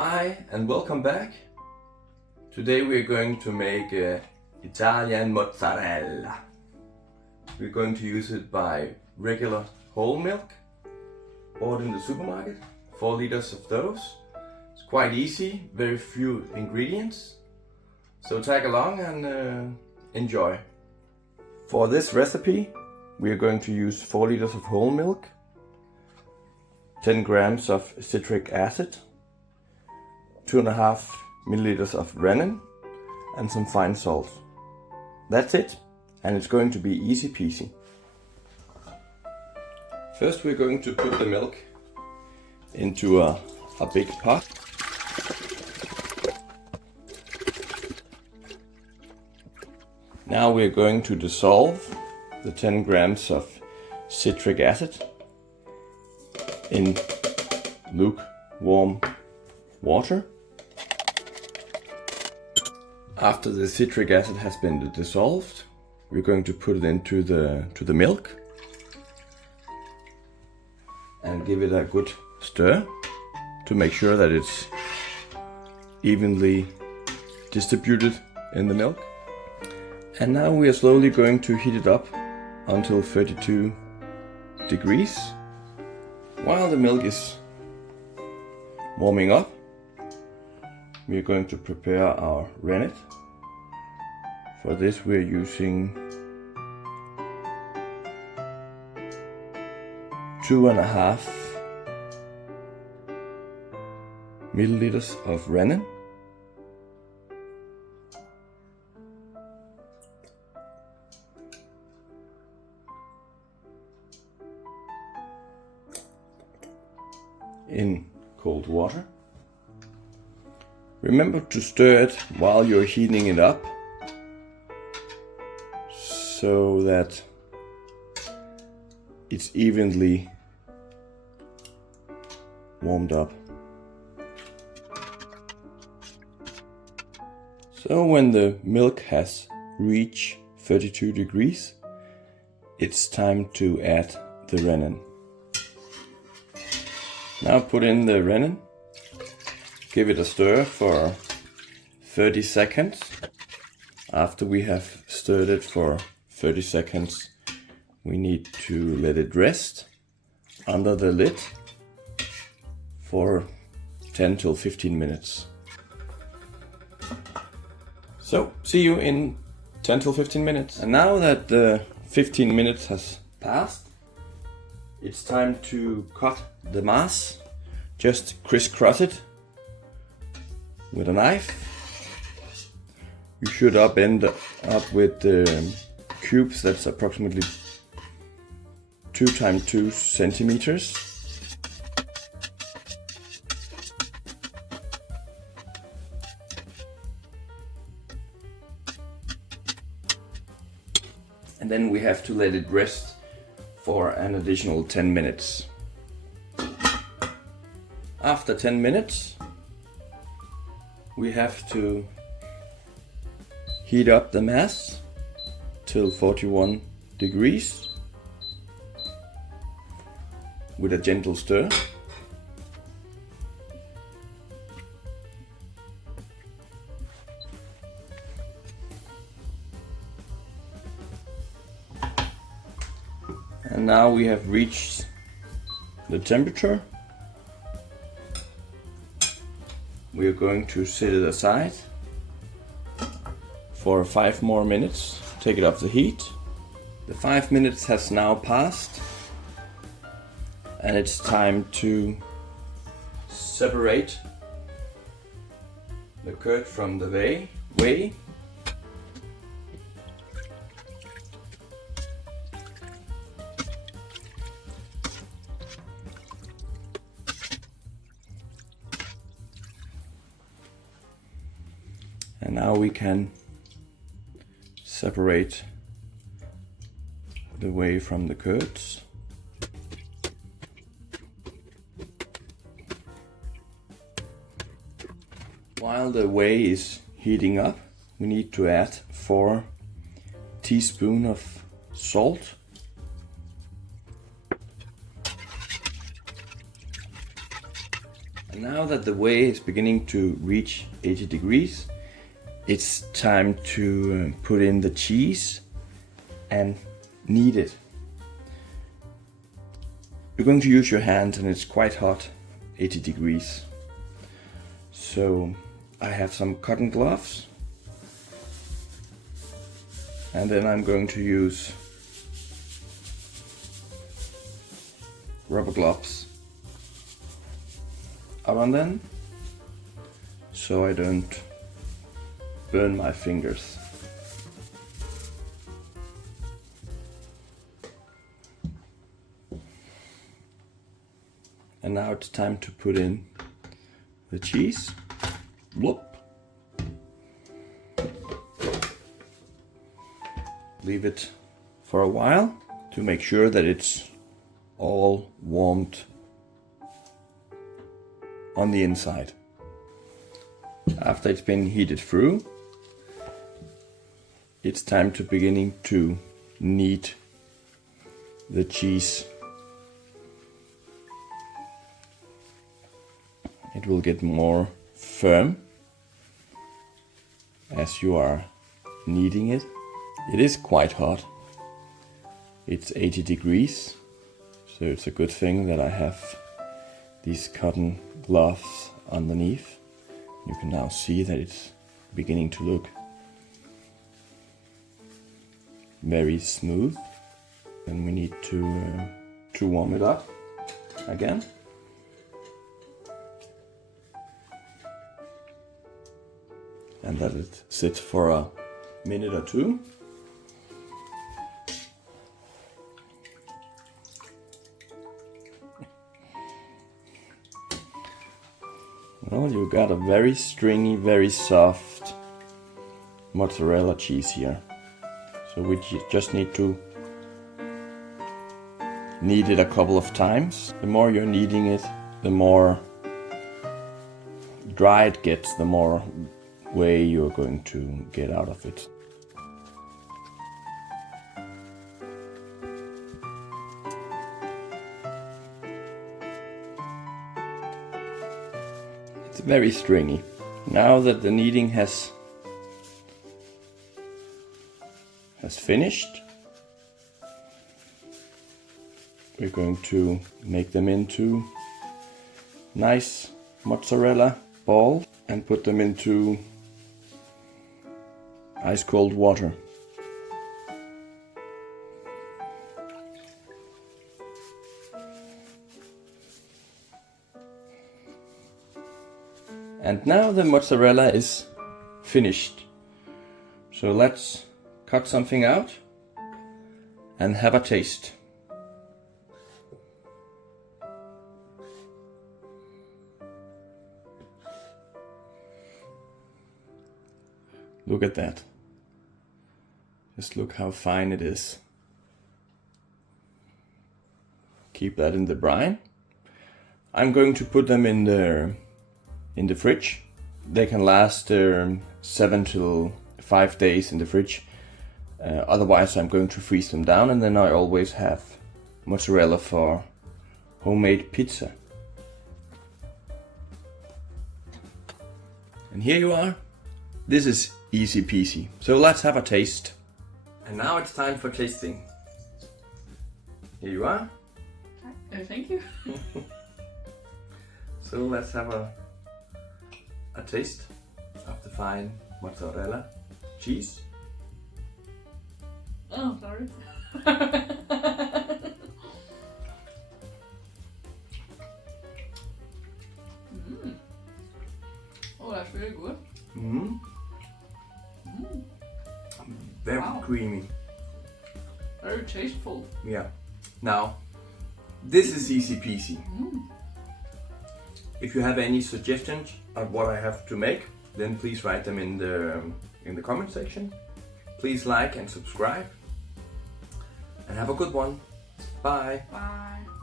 Hi and welcome back. Today we're going to make Italian mozzarella. We're going to use it by regular whole milk bought in the supermarket, 4 liters of those. It's quite easy, very few ingredients. So tag along and enjoy. For this recipe we are going to use 4 liters of whole milk, 10 grams of citric acid, 2.5 milliliters of rennet and some fine salt. That's it, and it's going to be easy peasy. First we're going to put the milk into a big pot. Now we're going to dissolve the 10 grams of citric acid in lukewarm water. After the citric acid has been dissolved, we're going to put it into the milk and give it a good stir to make sure that it's evenly distributed in the milk. And now we are slowly going to heat it up until 32 degrees. While the milk is warming up, we are going to prepare our rennet. For this we are using 2.5 milliliters of rennet. In cold water. Remember to stir it while you're heating it up so that it's evenly warmed up. So when the milk has reached 32 degrees, it's time to add the rennet. Now put in the rennet. Give it a stir for 30 seconds. After we have stirred it for 30 seconds, we need to let it rest under the lid for 10 till 15 minutes. So, see you in 10 till 15 minutes. And now that the 15 minutes has passed, it's time to cut the mass. Just crisscross it with a knife. You should end up with cubes that's approximately 2 times 2 centimeters. And then we have to let it rest for an additional 10 minutes. After 10 minutes, we have to heat up the mass till 41 degrees with a gentle stir. And now we have reached the temperature. We are going to set it aside for 5 more minutes. Take it off the heat. The 5 minutes has now passed, and it's time to separate the curd from the whey. And now we can separate the whey from the curds. While the whey is heating up, we need to add 4 teaspoons of salt. And now that the whey is beginning to reach 80 degrees, it's time to put in the cheese and knead it. You're going to use your hand and it's quite hot, 80 degrees. So I have some cotton gloves and then I'm going to use rubber gloves on them so I don't burn my fingers. And now it's time to put in the cheese. Bloop. Leave it for a while to make sure that it's all warmed on the inside. After it's been heated through, it's time to beginning to knead the cheese. It will get more firm as you are kneading it. It is quite hot. It's 80 degrees, so it's a good thing that I have these cotton gloves underneath. You can now see that it's beginning to look very smooth. Then we need to warm it up again. And let it sit for a minute or two. Well, you got a very stringy, very soft mozzarella cheese here. So we just need to knead it a couple of times. The more you're kneading it, the more dry it gets, the more whey you're going to get out of it. It's very stringy. Now that the kneading has finished, we're going to make them into nice mozzarella balls and put them into ice cold water. And now the mozzarella is finished. So let's cut something out and have a taste. Look at that. Just look how fine it is. Keep that in the brine. I'm going to put them in the fridge. They can last 7 to 5 days in the fridge. Otherwise I'm going to freeze them down, and then I always have mozzarella for homemade pizza. And here you are. This is easy peasy. So let's have a taste. And now it's time for tasting. Here you are. Thank you. So let's have a taste of the fine mozzarella cheese. Oh, sorry. Oh, that's really good. Very Wow. creamy. Very tasteful. Yeah. Now, this is easy peasy. If you have any suggestions of what I have to make, then please write them in the comment section. Please like and subscribe. And have a good one. Bye. Bye.